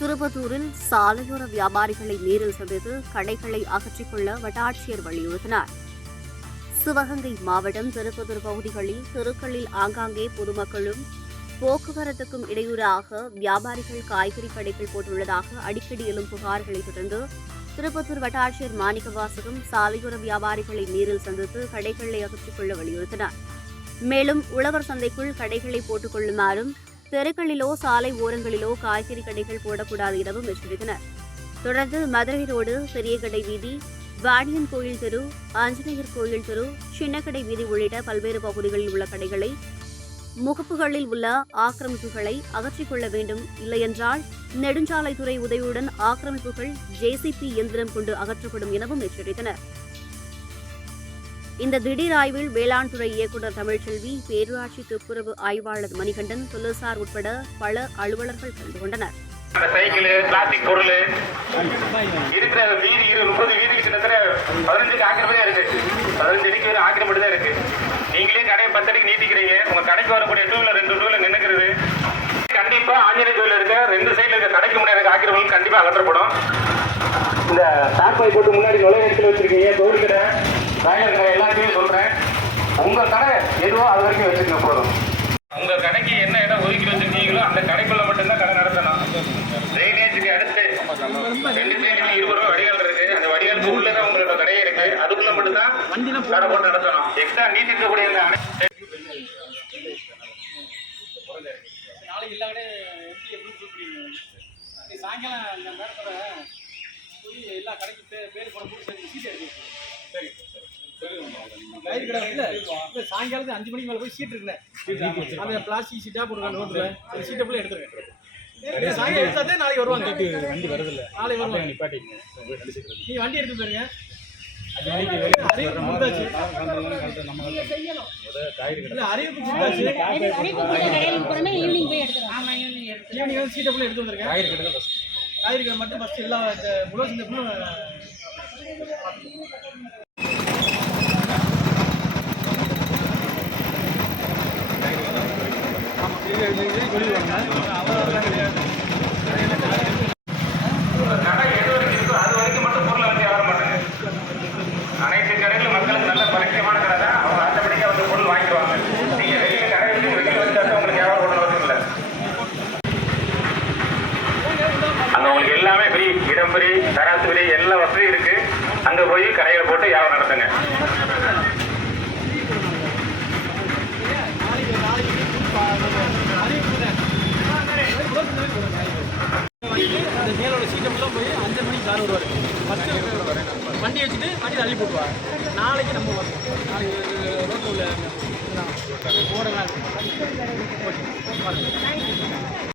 திருப்பத்தூரில் சாலையோர வியாபாரிகளை நேரில் சந்தித்து கடைகளை அகற்றிக் கொள்ள வட்டாட்சியர் வலியுறுத்தினார். சிவகங்கை மாவட்டம் திருப்பத்தூர் பகுதிகளில் தெருக்களில் ஆங்காங்கே பொதுமக்களும் போக்குவரத்துக்கும் இடையூறாக வியாபாரிகள் காய்கறி கடைகள் போட்டுள்ளதாக அடிக்கடி எழும் புகார்களை தொடர்ந்து திருப்பத்தூர் வட்டாட்சியர் மாணிக்கவாசகம் சாலையோர வியாபாரிகளை நேரில் சந்தித்து கடைகளை அகற்றிக் கொள்ள வலியுறுத்தினார். மேலும் உழவர் சந்தைக்குள் கடைகளை போட்டுக் கொள்ளுமாறும் தெருக்களிலோ சாலை ஓரங்களிலோ காய்கறி கடைகள் போடக்கூடாது எனவும் எச்சரித்தனர். தொடர்ந்து மதுரை ரோடு பெரியகடை வீதி வாணியன் கோயில் தெரு ஆஞ்சநேயர் கோயில் தெரு சின்னக்கடை வீதி உள்ளிட்ட பல்வேறு பகுதிகளில் உள்ள கடைகளை முகப்புகளில் உள்ள ஆக்கிரமிப்புகளை அகற்றிக் கொள்ள வேண்டும். இல்லையென்றால் நெடுஞ்சாலைத்துறை உதவியுடன் ஆக்கிரமிப்புகள் ஜேசிபி இயந்திரம் கொண்டு அகற்றப்படும் எனவும் எச்சரித்தனர். இந்த திடீர் ஆய்வில் வேளாண் துறை இயக்குநர் தமிழ்ச்செல்வி பேரூராட்சி துப்புரவு ஆய்வாளர் மணிகண்டன் போலீசார் உட்பட பல அலுவலர்கள் கலந்து கொண்டனர். சைக்கிள் பிளாஸ்டிக் பொருள் இருக்கிற வீதி இரு முப்பது வீதி கிட்டத்தட்ட பதினஞ்சுக்கு ஆக்கிரமே இருக்கு. பதினஞ்சு அடிக்கு வரை ஆக்கிரமிட்டு தான் இருக்கு. நீங்களே கடையை பத்து அடிக்கு நீட்டிக்கிறீங்க. உங்க கடைக்கு வரக்கூடிய டூ வீலர் ரெண்டு டூ வீலர் நின்னுக்கிறது. கண்டிப்பா ஆஞ்சநேய கோயில் இருக்க ரெண்டு சைடுல இருக்க கடைக்கு முன்னாடி இருக்க ஆக்கிரமிகள் கண்டிப்பா அகற்றப்படும். இந்த தார்பாய் போட்டு முன்னாடி நுழைய இடத்துல வச்சிருக்கீங்க கோவில் கடை கடை எல்லாத்தையும் சொல்றேன். உங்க கடை எதுவோ அது வரைக்கும் வச்சுருங்க போதும். உங்க கடைக்கு என்ன இடம் ஒதுக்கி வச்சிருக்கீங்களோ அந்த கடைக்குள்ள மட்டும்தான் கடை நடத்தணும். ட்ரைனேஜுக்கு அடுத்து ரெண்டு சைடுல இருபது ரூபா வடிகால் இருக்கு. அந்த வடிகாலுக்கு உள்ளதான் உங்களோட கடையே இருக்கு. அதுக்குள்ள மட்டும்தான் கடை போட்டு நடத்தணும். எக்ஸ்ட்ரா நீட் இருக்கக்கூடிய இந்த அனை- நாளைக்கு எல்லா கடையும் எப்படி எப்படி கூப்பிடுவீங்க நீ சாயங்காலம் அந்த மேடத்தோட போய் எல்லா கடைக்கு பேர் கடை இல்ல இல்ல சாயங்காலத்து அஞ்சு மணிக்கு மேல போய் சீட் இருக்குல்ல. அந்த பிளாஸ்டிக் சீட்டா நோட்டுல அந்த சீட்டை ஃபுல்லாக எடுத்துருங்க. சாயங்காலம் எடுத்தாதே நாளைக்கு வருவாங்க. வண்டி வருது இல்ல நாளைக்கு வருவாங்க. நிப்பாட்டிங்க நீ வண்டி எடுத்து அறிவிப்பு கொடுத்தாச்சு. இல்ல, அறிவிப்பு கொடுத்தாச்சு. அறிவிப்பு கொடுத்த கடையில் போறோமே ஈவினிங் போய் எடுத்துறோம் ஆமா ஈவினிங் எடுத்து ஈவினிங் வந்து சீட்டை ஃபுல்லாக எடுத்து வந்திருக்கேன் காய்கறி கடை மட்டும் ஃபஸ்ட் எல்லா இந்த முழு இந்த ஃபுல்லும் கடை எது வரைக்கும் இருக்கோ அது வரைக்கும் மட்டும் பொருளை வந்து வியாபாரம் பண்ணுங்க அனைத்து கடையிலும் மக்களுக்கு நல்ல பரிச்சயமான கடை தான் அவங்க ஆட்டோமேட்டிக்காக வந்து பொருள் வாங்கிடுவாங்க நீங்க வெளியில கடை வச்சு வெளியில வச்சா உங்களுக்கு வியாபாரம் பண்ணணும் இல்லை அங்க உங்களுக்கு எல்லாமே ஃப்ரீ இடம் ஃப்ரீ தராசு ஃப்ரீ எல்லா வசதியும் இருக்கு அங்க போய் கடைகளை போட்டு வியாபாரம் நடத்துங்க அந்த மேலோட போய் அஞ்சு மணிக்கு சார் வருவார்? ஃபஸ்ட்டு வண்டி வச்சுட்டு வண்டி தள்ளி போட்டுவார் நாளைக்கு நம்ம வரணும் நாளைக்கு ரோட்டில் உள்ள போகிற நாள். ஓகே.